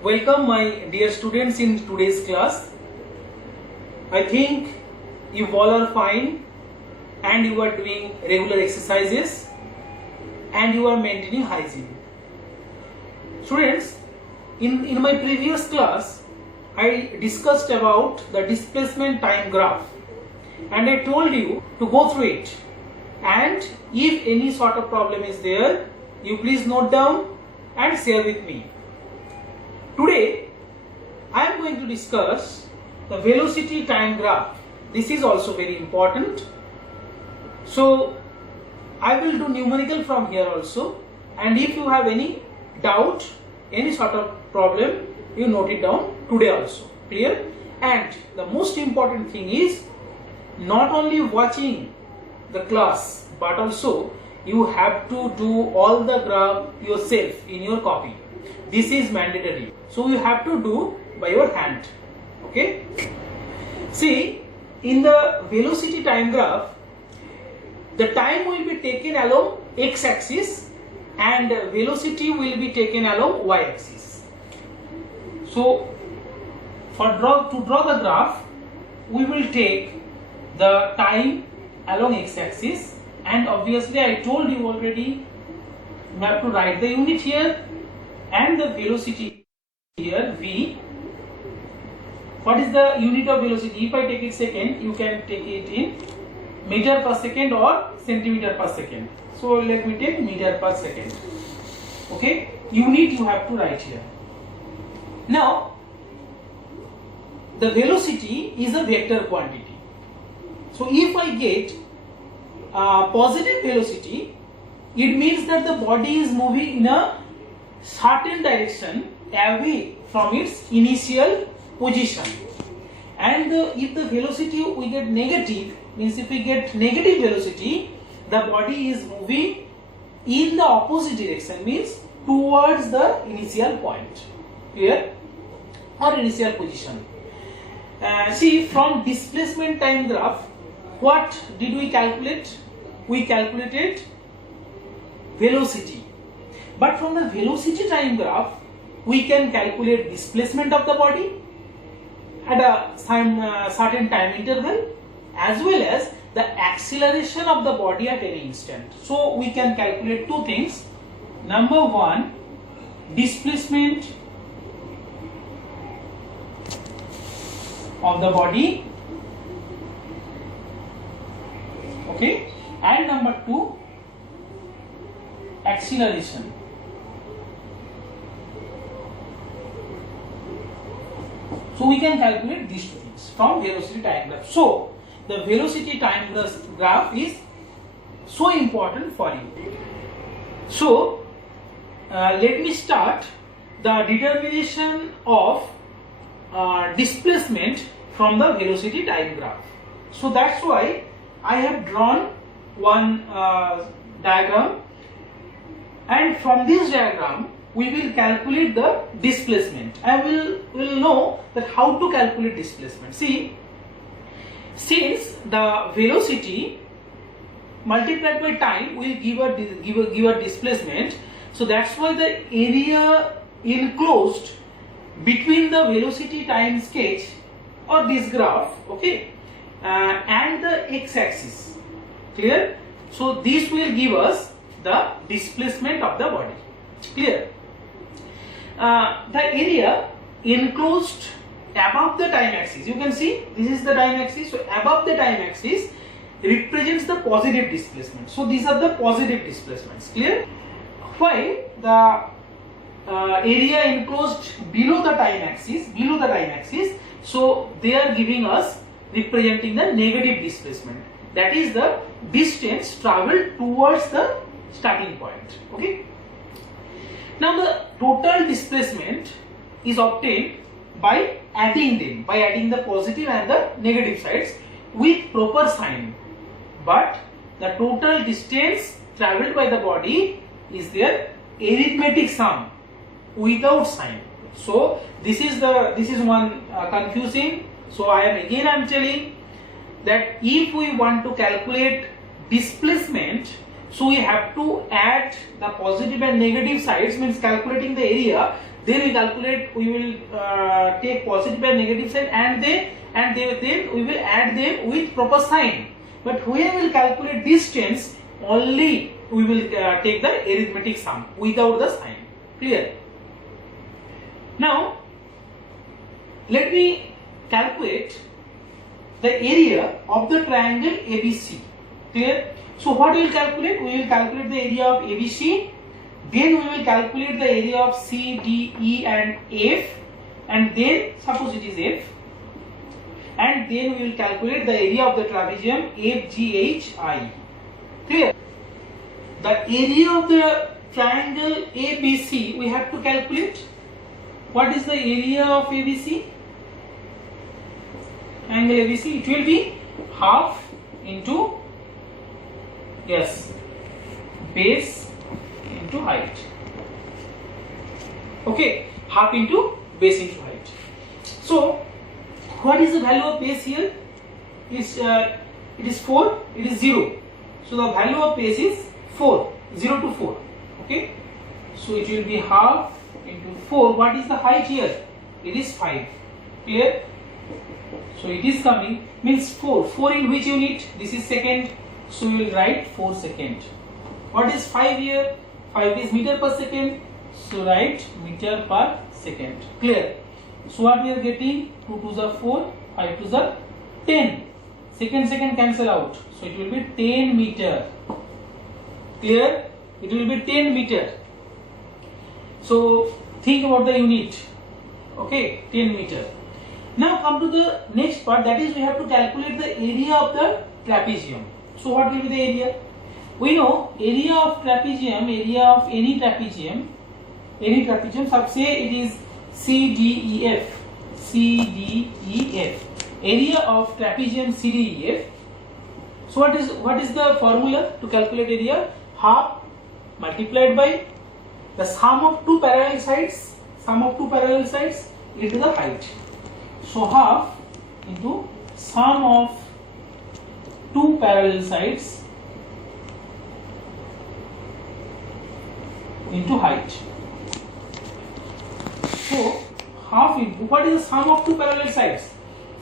Welcome my dear students in today's class. I think you all are fine and you are doing regular exercises and you are maintaining hygiene. Students, in my previous class I discussed about the displacement time graph and I told you to go through it, and if any sort of problem is there, you please note down and share with me. Today I am going to discuss the velocity time graph. This is also very important. So I will do numerical from here also, and if you have any doubt, any sort of problem, you note it down today also. Clear? And the most important thing is not only watching the class but also you have to do all the graph yourself in your copy. This is mandatory. So you have to do by your hand. Okay? See, in the velocity time graph, the time will be taken along x-axis and velocity will be taken along y-axis. So to draw the graph, we will take the time along x-axis, and obviously I told you already, you have to write the unit here and the velocity here, v. What is the unit of velocity? If I take it second, you can take it in meter per second or centimeter per second. So let me take meter per second. Okay, unit you have to write here. Now the velocity is a vector quantity. So if I get positive velocity, it means that the body is moving in a certain direction away from its initial position. And if the velocity we get negative, means if we get negative velocity, the body is moving in the opposite direction, means towards the initial point. Clear? Or initial position. See, from displacement time graph, what did we calculate? We calculated velocity. But from the velocity time graph, we can calculate displacement of the body at a certain time interval, as well as the acceleration of the body at any instant. So we can calculate two things. Number one, displacement of the body, okay, and number two, acceleration. So we can calculate these two things from velocity time graph. So the velocity time graph is so important for you. So let me start the determination of displacement from the velocity time graph. So that's why I have drawn one diagram, and from this diagram we will calculate the displacement. I will know that how to calculate displacement. See, since the velocity multiplied by time will give a displacement, so that's why the area enclosed between the velocity time sketch or this graph, okay, and the x-axis. Clear? So this will give us the displacement of the body. Clear? The area enclosed above the time axis, you can see this is the time axis. So above the time axis represents the positive displacement. So these are the positive displacements. Clear? While the area enclosed below the time axis, so they are giving us representing the negative displacement. That is the distance traveled towards the starting point. Okay. Now the total displacement is obtained by adding them, by adding the positive and the negative sides with proper sign. But the total distance traveled by the body is their arithmetic sum without sign. So this is one confusing. So I am telling that if we want to calculate displacement, so we have to add the positive and negative sides, means calculating the area. then we calculate, we will take positive and negative sign, and then we will add them with proper sign. But when we will calculate distance, only we will take the arithmetic sum without the sign. Clear? Now let me calculate the area of the triangle ABC. Clear? So what we will calculate? We will calculate the area of ABC, then we will calculate the area of C, D, E and F, and then suppose it is F, and then we will calculate the area of the trapezium FGHI. Clear? The area of the triangle ABC we have to calculate. What is the area of ABC? Angle ABC, it will be half into, yes, base into height. Okay, half into base into height. So what is the value of base here? It is 4, it is 0. So the value of base is 4, 0 to 4. Okay, so it will be half into 4. What is the height here? It is 5. Clear? So it is coming, means 4. 4 in which unit? This is second. So we will write 4 second. What is 5 here? 5 is meter per second. So write meter per second. Clear? So what we are getting? 2 2s are 4, 5 2s are 10. Second cancel out. So it will be 10 meter. Clear? It will be 10 meter. So think about the unit. Okay, 10 meter. Now come to the next part, that is we have to calculate the area of the trapezium. So what will be the area? We know area of trapezium, area of any trapezium, sub say it is CDEF. Area of trapezium CDEF. So what is the formula to calculate area? Half multiplied by the sum of two parallel sides into the height. So half into sum of two parallel sides into height. So half into, what is the sum of two parallel sides?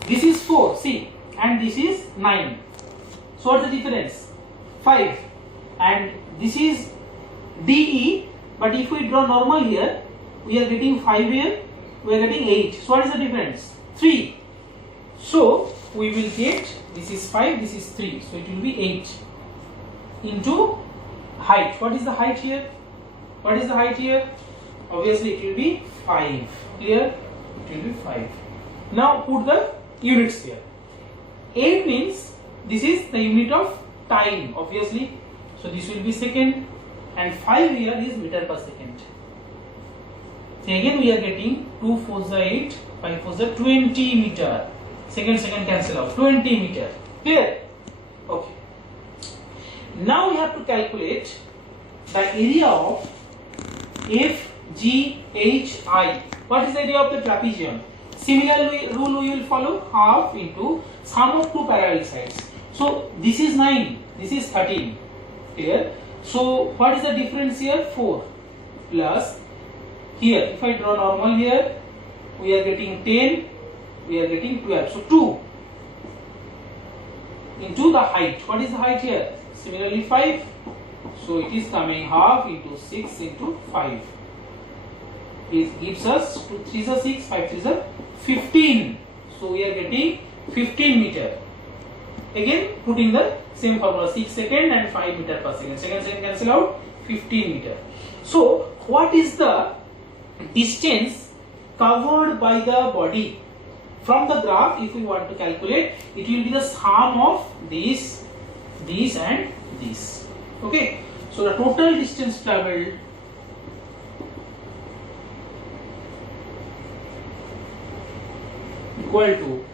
This is 4, see, and this is 9. So what's the difference? 5. And this is DE, but if we draw normal here, we are getting 5 here, we are getting 8. So what is the difference? 3. So we will get, this is 5, this is 3, so it will be 8 into height. What is the height here? What is the height here? Obviously it will be 5. Clear? It will be 5. Now put the units here. 8 means this is the unit of time, obviously. So this will be second, and 5 here is meter per second. So again we are getting 2 4s are 8, 5 4s are 20 meter. Second cancel out, 20 meter. Clear? Okay. Now we have to calculate the area of FGHI. What is the area of the trapezium? Similar rule we will follow, half into sum of two parallel sides. So this is 9, this is 13. Clear? So what is the difference here? 4 plus here, if I draw normal here, we are getting 10, we are getting 12. So 2 into the height. What is the height here? Similarly 5. So it is coming half into 6 into 5. It gives us 2 3s are 6, 5 3s are 15. So we are getting 15 meter. Again putting the same formula, 6 second and 5 meter per second. Second cancel out, 15 meter. So what is the distance covered by the body? From the graph, if we want to calculate, it will be the sum of this and this. Okay. So the total distance traveled equal to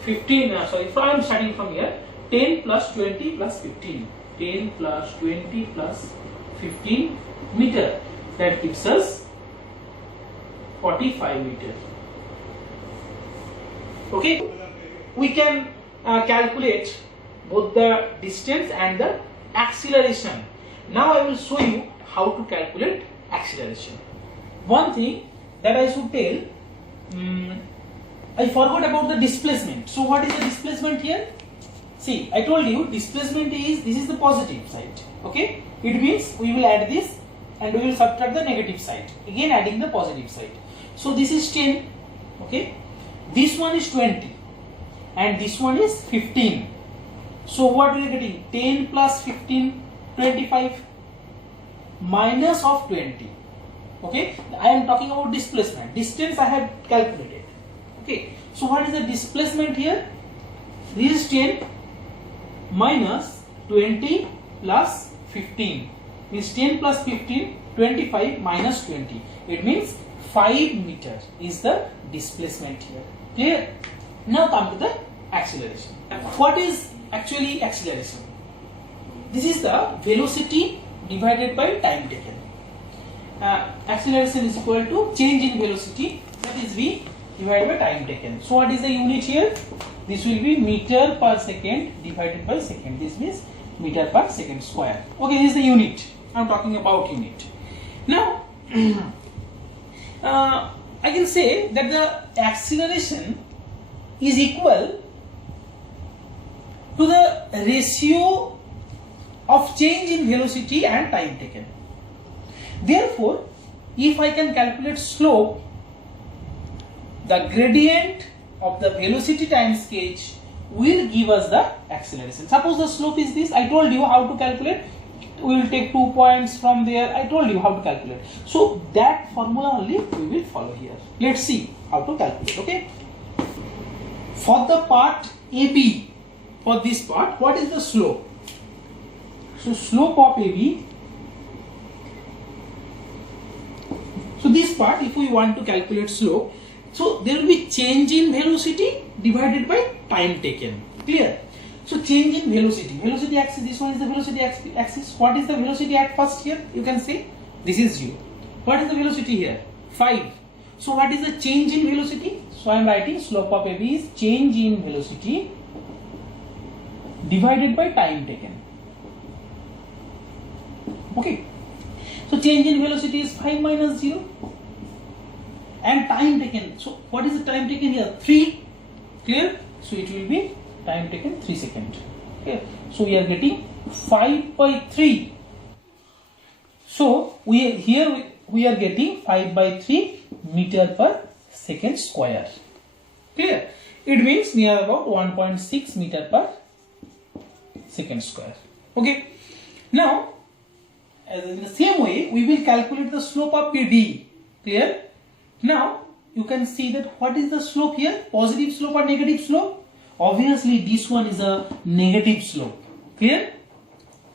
15, if I am starting from here, 10 plus 20 plus 15. 10 plus 20 plus 15 meter. That gives us 45 meter. Okay. We can calculate both the distance and the acceleration. Now I will show you how to calculate acceleration. One thing, that I should tell. I forgot about the displacement. So what is the displacement here? See, I told you displacement is, this is the positive side. Okay, it means we will add this and we will subtract the negative side, again adding the positive side. So this is 10. Okay, this one is 20 and this one is 15. So what we are getting? 10 plus 15, 25, minus of 20. Okay, I am talking about displacement. Distance I have calculated. Okay, so what is the displacement here? This is 10 minus 20 plus 15. Means 10 plus 15, 25 minus 20. It means 5 meter is the displacement here. Clear? Now come to the acceleration. What is actually acceleration? This is the velocity divided by time taken. Acceleration is equal to change in velocity, that is v, divided by time taken. So what is the unit here? This will be meter per second divided by second. This means meter per second square. Okay, this is the unit. I am talking about unit. Now I can say that the acceleration is equal to the ratio of change in velocity and time taken. Therefore, if I can calculate slope, the gradient of the velocity times h will give us the acceleration. Suppose the slope is this, I told you how to calculate. We will take 2 points from there. I told you how to calculate. So that formula only we will follow here. Let's see how to calculate. Okay. For the part AB, for this part, what is the slope? So slope of AB. So this part, if we want to calculate slope, so there will be change in velocity divided by time taken. Clear? So change in velocity. Velocity axis, this one is the velocity axis. What is the velocity at first here? You can see this is 0. What is the velocity here? 5. So what is the change in velocity? So I am writing slope of AB is change in velocity divided by time taken. Okay. So change in velocity is 5 minus 0. And time taken. So what is the time taken here? 3. Clear? So it will be time taken 3 seconds. Okay. So we are getting 5 by 3. So we are getting 5 by 3 meter per second square. Clear? It means near about 1.6 meter per second square. Okay. Now, in the same way, we will calculate the slope of BD. Clear? Now, you can see that what is the slope here? Positive slope or negative slope? Obviously, this one is a negative slope. Clear?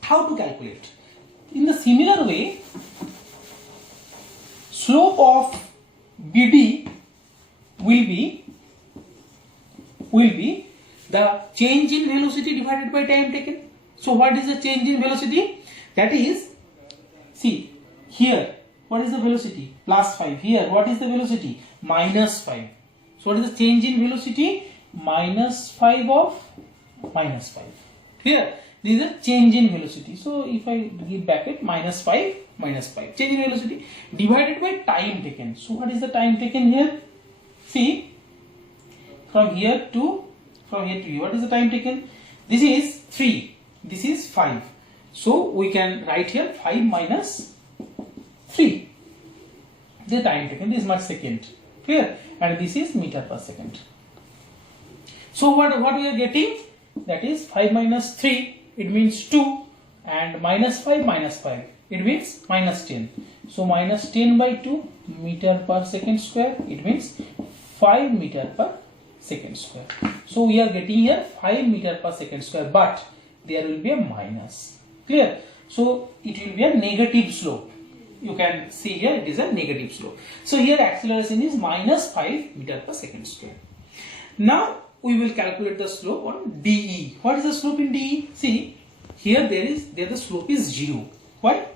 How to calculate? In the similar way, slope of BD will be the change in velocity divided by time taken. So what is the change in velocity? That is, see here, what is the velocity? Plus 5. Here, what is the velocity? Minus 5. So what is the change in velocity? Minus 5 of minus 5. Here, this is a change in velocity. So if I give bracket minus 5, minus 5. Change in velocity divided by time taken. So what is the time taken here? See, from here to here, what is the time taken? This is 3. This is 5. So we can write here 5 minus 3. The time taken is much second. Clear? And this is meter per second. So what we are getting? That is 5 minus 3. It means 2. And minus 5 minus 5. It means minus 10. So minus 10 by 2 meter per second square. It means 5 meter per second square. So we are getting here 5 meter per second square. But there will be a minus. Clear? So it will be a negative slope. You can see here it is a negative slope. So here acceleration is minus 5 meter per second square. Now we will calculate the slope on DE. What is the slope in DE? See, here the slope is 0. Why?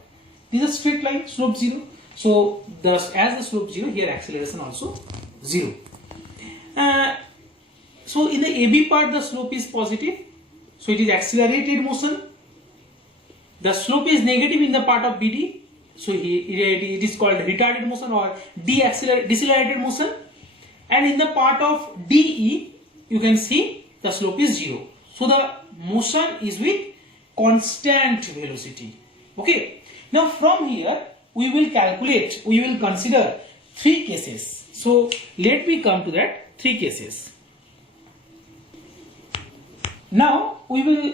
This is a straight line, slope 0. So as the slope 0, here acceleration also 0. So in the AB part the slope is positive. So it is accelerated motion. The slope is negative in the part of BD. So it is called retarded motion or decelerated motion. And in the part of DE, you can see the slope is 0. So the motion is with constant velocity. Okay. Now from here we will consider 3 cases. So let me come to that 3 cases. Now we will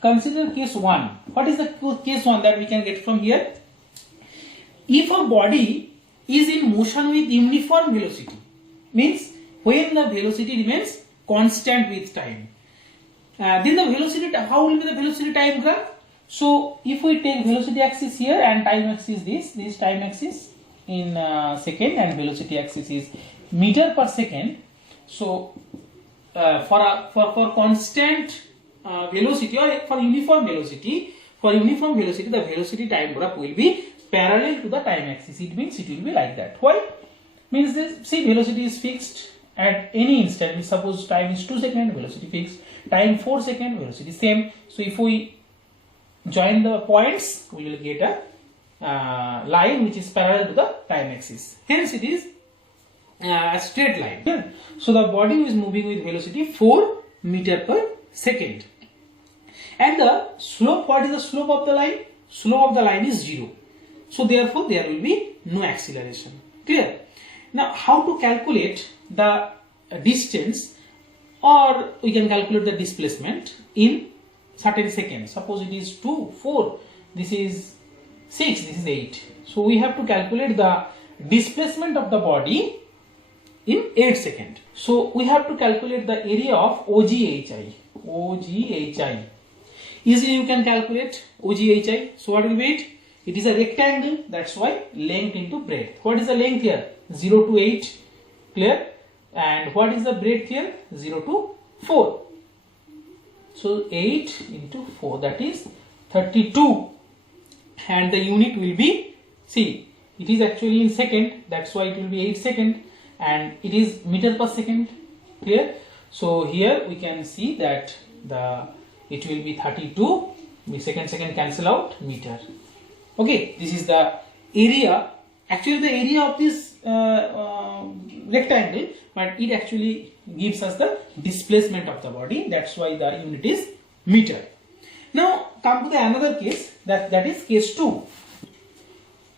consider case 1. What is the case 1 that we can get from here? If a body is in motion with uniform velocity, means when the velocity remains constant with time, then the velocity, how will be the velocity time graph? So if we take velocity axis here and time axis this time axis in second and velocity axis is meter per second. So for constant velocity or for uniform velocity, the velocity time graph will be parallel to the time axis. It means it will be like that. Why? Means this, see, velocity is fixed at any instant. Suppose time is 2 seconds, velocity fixed. Time 4 seconds, velocity same. So if we join the points, we will get a line which is parallel to the time axis. Hence it is a straight line. So the body is moving with velocity 4 meter per second. And the slope, what is the slope of the line? Slope of the line is 0. So therefore there will be no acceleration. Clear? Now how to calculate the distance, or we can calculate the displacement in certain seconds. Suppose it is 2, 4, this is 6, this is 8. So we have to calculate the displacement of the body in 8 seconds. So we have to calculate the area of OGHI. OGHI. Easily you can calculate OGHI. So what will be it? It is a rectangle, that's why length into breadth. What is the length here? 0 to 8. Clear? And what is the breadth here? 0 to 4. So 8 into 4, that is 32. And the unit will be, see, it is actually in second, that's why it will be 8 second. And it is meter per second. Clear? So here we can see that it will be 32. Second cancel out, meter. Okay, this is the area. Actually the area of this rectangle, but it actually gives us the displacement of the body. That's why the unit is meter. Now come to the another case, that is case 2.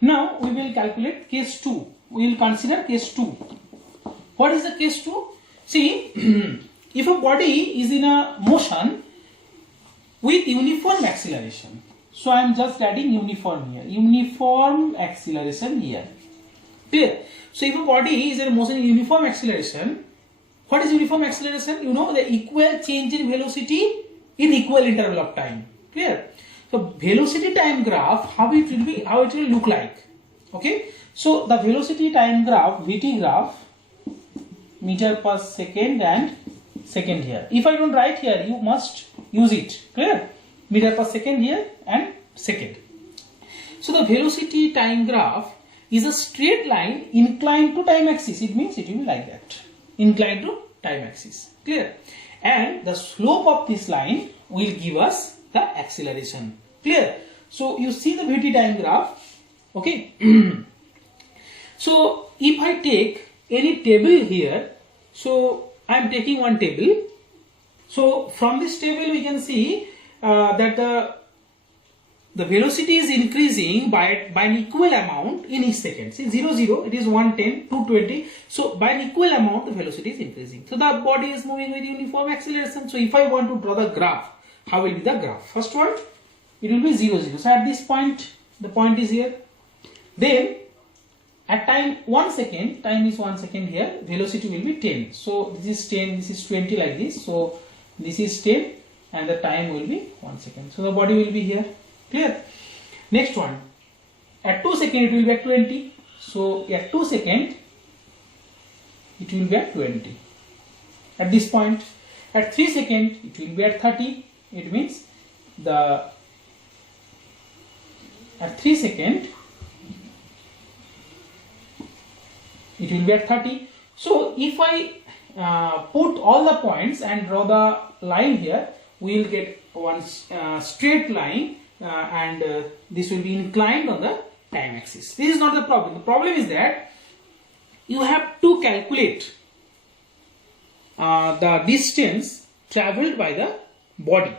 Now we will calculate case 2. We will consider case 2. What is the case 2? See, if a body is in a motion with uniform acceleration. So I am just adding uniform here. Uniform acceleration here. Clear? So if a body is in motion in uniform acceleration, what is uniform acceleration? You know, the equal change in velocity in equal interval of time. Clear? So velocity time graph, how it will look like. Okay? So the velocity time graph, VT graph, meter per second and second here. If I don't write here, you must use it. Clear? Meter per second here and second. So the velocity time graph is a straight line inclined to time axis. It means it will be like that. Inclined to time axis. Clear? And the slope of this line will give us the acceleration. Clear? So you see the VT time graph. Okay. So if I take any table here, so I am taking one table. So from this table we can see that the velocity is increasing by an equal amount in each second. See 0, 0, it is 110, 220. So by an equal amount the velocity is increasing. So the body is moving with uniform acceleration. So if I want to draw the graph, how will be the graph? First one, it will be 0, 0. So at this point, the point is here. Then at time 1 second, time is 1 second here, velocity will be 10. So this is 10, this is 20 like this. So this is 10 and the time will be 1 second. So the body will be here. Clear? Next one, at 2 seconds it will be at 20. So at 2 seconds it will be at 20. At this point, at 3 seconds it will be at 30. It means at 3 seconds it will be at 30. So if I put all the points and draw the line here, we will get one straight line and this will be inclined on the time axis. This is not the problem. The problem is that you have to calculate the distance traveled by the body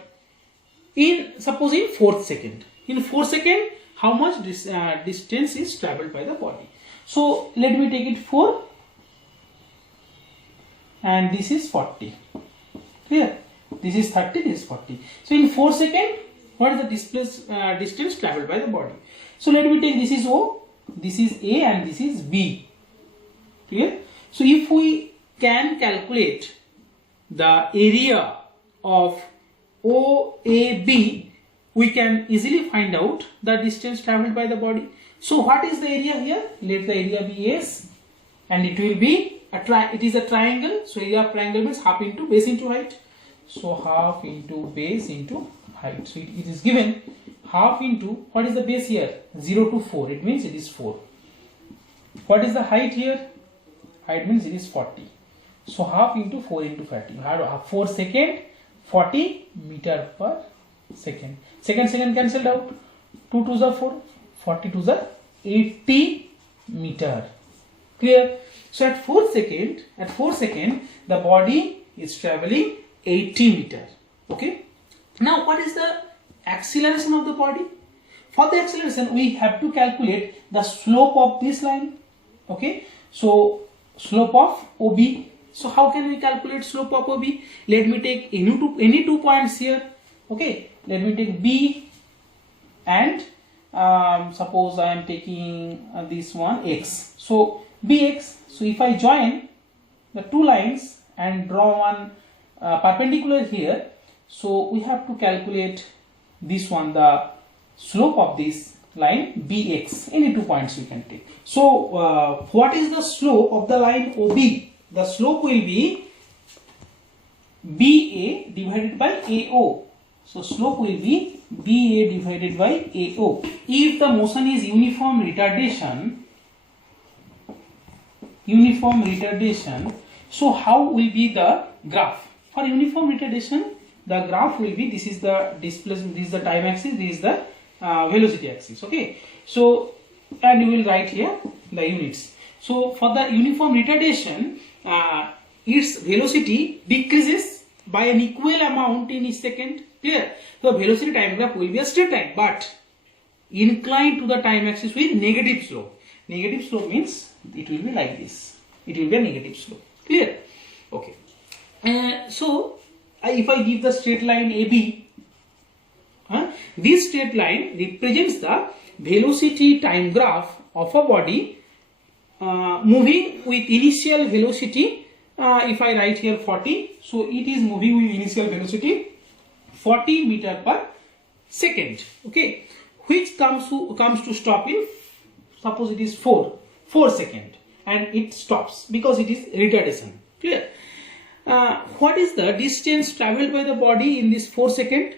in, suppose, in 4th second. In 4th second, how much distance is traveled by the body. So let me take it 4 and this is 40. Clear? This is 30, this is 40. So in 4 second, what is the distance traveled by the body? So let me take, this is O, this is A and this is B. Clear? So if we can calculate the area of OAB, we can easily find out the distance traveled by the body. So what is the area here? Let the area be S and it will be it is a triangle. So area of triangle means half into base into height. So half into base into height. So it is given half into, what is the base here? 0 to 4. It means it is 4. What is the height here? Height means it is 40. So half into 4 into 40. You have 4 second, 40 meter per second. Second cancelled out. 2 to the 4, 40 to the 80 meter. Clear? So at 4 second, the body is traveling 80 meter. Okay. Now what is the acceleration of the body? For the acceleration, we have to calculate the slope of this line. Okay. So slope of OB. So how can we calculate slope of OB? Let me take any two points here. Okay. Let me take B and suppose I am taking this one X. So BX. So if I join the two lines and draw one perpendicular here, so we have to calculate this one, the slope of this line BX. Any 2 points we can take. So what is the slope of the line OB? The slope will be BA divided by AO. So slope will be BA divided by AO. If the motion is uniform retardation, so how will be the graph? For uniform retardation, the graph will be, this is the displacement, this is the time axis, this is the velocity axis. Okay. So and you will write here the units. So for the uniform retardation, its velocity decreases by an equal amount in each second. Clear? So velocity time graph will be a straight line, but inclined to the time axis with negative slope. Negative slope means it will be like this. It will be a negative slope. Clear? Okay. So if I give the straight line AB, this straight line represents the velocity time graph of a body moving with initial velocity. If I write here 40, so it is moving with initial velocity 40 meter per second. Okay, which comes to stop in, suppose it is 4 second, and it stops because it is retardation. Clear? What is the distance traveled by the body in this 4 second?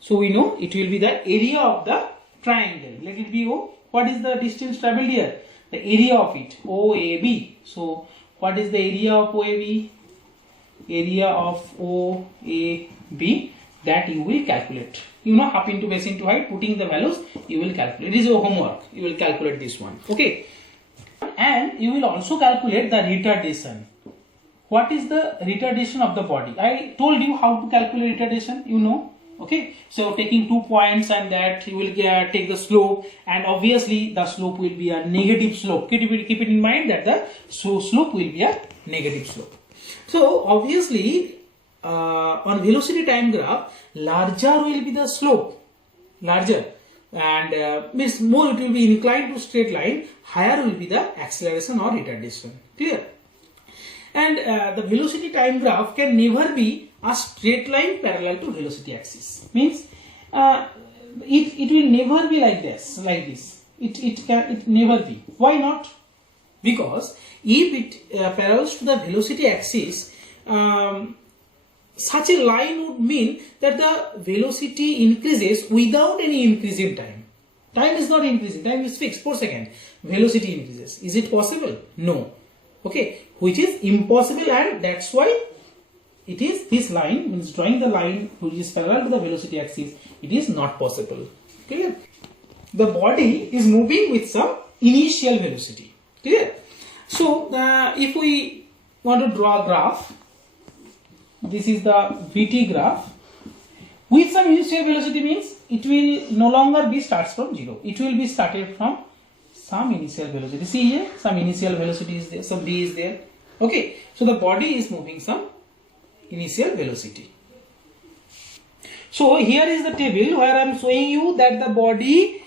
So we know it will be the area of the triangle. Let it be O. What is the distance traveled here? The area of it, OAB. So what is the area of OAB? Area of OAB, that you will calculate. You know, half into base into height, putting the values, you will calculate. It is your homework. You will calculate this one. Okay. And you will also calculate the retardation. What is the retardation of the body? I told you how to calculate retardation, you know. Okay, so taking 2 points and that you will take the slope, and obviously the slope will be a negative slope. Keep it in mind that the slope will be a negative slope. So obviously on velocity time graph, larger will be the slope, larger, and means more it will be inclined to straight line, higher will be the acceleration or retardation. Clear? And the velocity time graph can never be a straight line parallel to velocity axis. Means it will never be like this. It never be. Why not? Because if it parallels to the velocity axis, such a line would mean that the velocity increases without any increase in time. Time is not increasing. Time is fixed. 4 seconds. Velocity increases. Is it possible? No. Okay, which is impossible, and that's why it is this line, means drawing the line which is parallel to the velocity axis, it is not possible. Clear? the body is moving with some initial velocity. Clear? So if we want to draw a graph, this is the VT graph. With some initial velocity means it will no longer be starts from 0. It will be started from some initial velocity. See here, some initial velocity is there, some v is there. Okay, so the body is moving some initial velocity. So here is the table where I am showing you that the body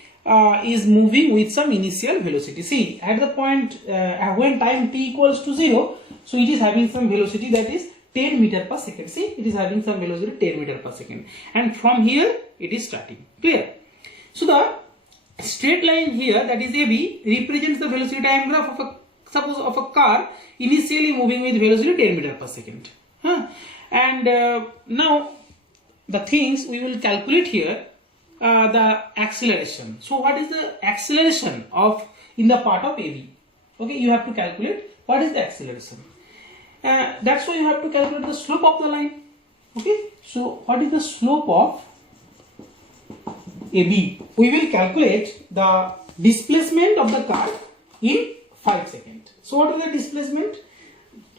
is moving with some initial velocity. See, at the point when time t equals to 0, so it is having some velocity that is 10 meter per second. See, it is having some velocity 10 meter per second, and from here it is starting. Clear? So the straight line here, that is AB, represents the velocity time graph of a car initially moving with velocity 10 meter per second. And now the things we will calculate here, the acceleration. So what is the acceleration of in the part of AB? Okay, you have to calculate what is the acceleration. That's why you have to calculate the slope of the line. Okay, so what is the slope of AB? We will calculate the displacement of the car in 5 seconds. So what is the displacement?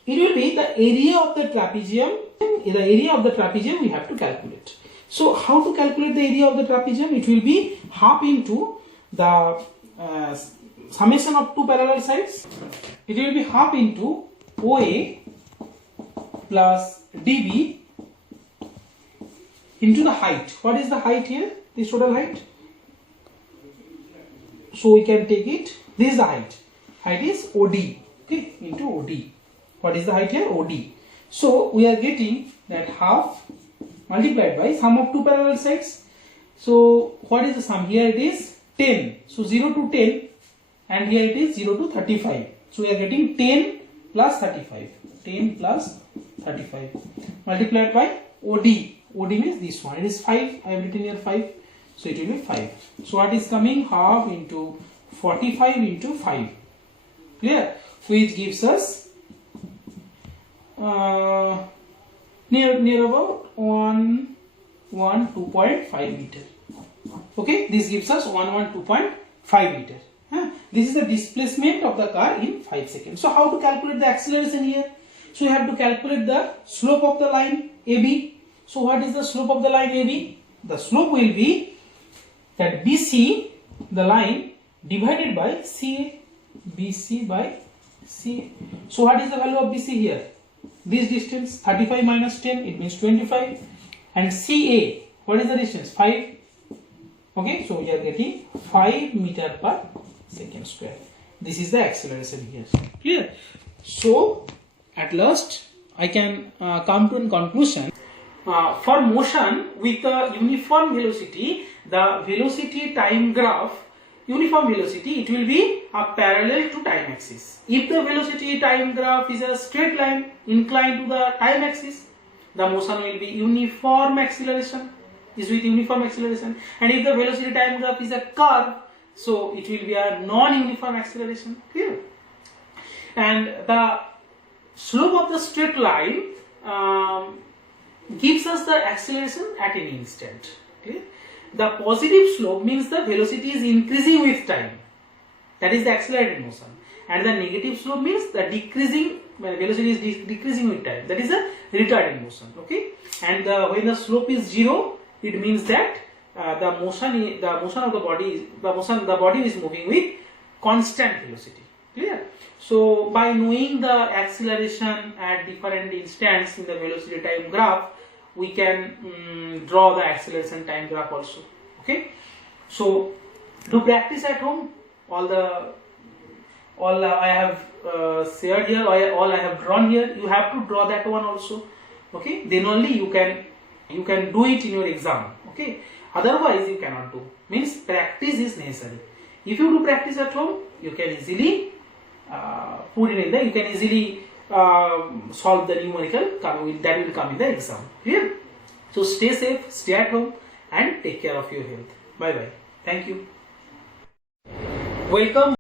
It will be the area of the trapezium. The area of the trapezium we have to calculate. So how to calculate the area of the trapezium? It will be half into the summation of two parallel sides. It will be half into OA plus DB into the height. What is the height here? This total height. So we can take it. This is the height. Height is OD. Okay, into OD. What is the height here? OD. So we are getting that half multiplied by sum of two parallel sides. So what is the sum? Here it is 10. So 0 to 10, and here it is 0 to 35. So we are getting 10 plus 35. 10 plus 35 multiplied by OD. OD means this one. It is 5. I have written here 5. So it will be 5. So what is coming? Half into 45 into 5. Clear? Which gives us near about 2.5 meter. Okay, this gives us 2.5 meter. This is the displacement of the car in 5 seconds. So how to calculate the acceleration here? So you have to calculate the slope of the line AB. So what is the slope of the line AB? The slope will be that BC, the line, divided by CA. BC by CA. So what is the value of BC here? This distance 35 minus 10, it means 25. And CA, what is the distance? 5. Okay, so we are getting 5 meter per second square. This is the acceleration here. Clear? So at last I can come to a conclusion. For motion with a uniform velocity, the velocity time graph, uniform velocity, it will be parallel to time axis. If the velocity time graph is a straight line inclined to the time axis, the motion will be uniform acceleration, is with uniform acceleration. And if the velocity time graph is a curve, so it will be a non-uniform acceleration. Clear? And the slope of the straight line gives us the acceleration at any instant. Clear? The positive slope means the velocity is increasing with time. That is the accelerated motion. And the negative slope means the decreasing velocity is decreasing with time. That is a retarded motion. Okay. And when the slope is 0, it means that the motion of the body is moving with constant velocity. Clear? So by knowing the acceleration at different instants in the velocity time graph, we can draw the acceleration time graph also. Okay. So do practice at home. All I have shared here, all I have drawn here, you have to draw that one also. Okay. Then only you can do it in your exam. Okay. Otherwise you cannot do. Means practice is necessary. If you do practice at home, you can easily put it in there. You can easily solve the numerical that will come in the exam. Clear? So stay safe, stay at home, and take care of your health. Bye bye. Thank you. Welcome.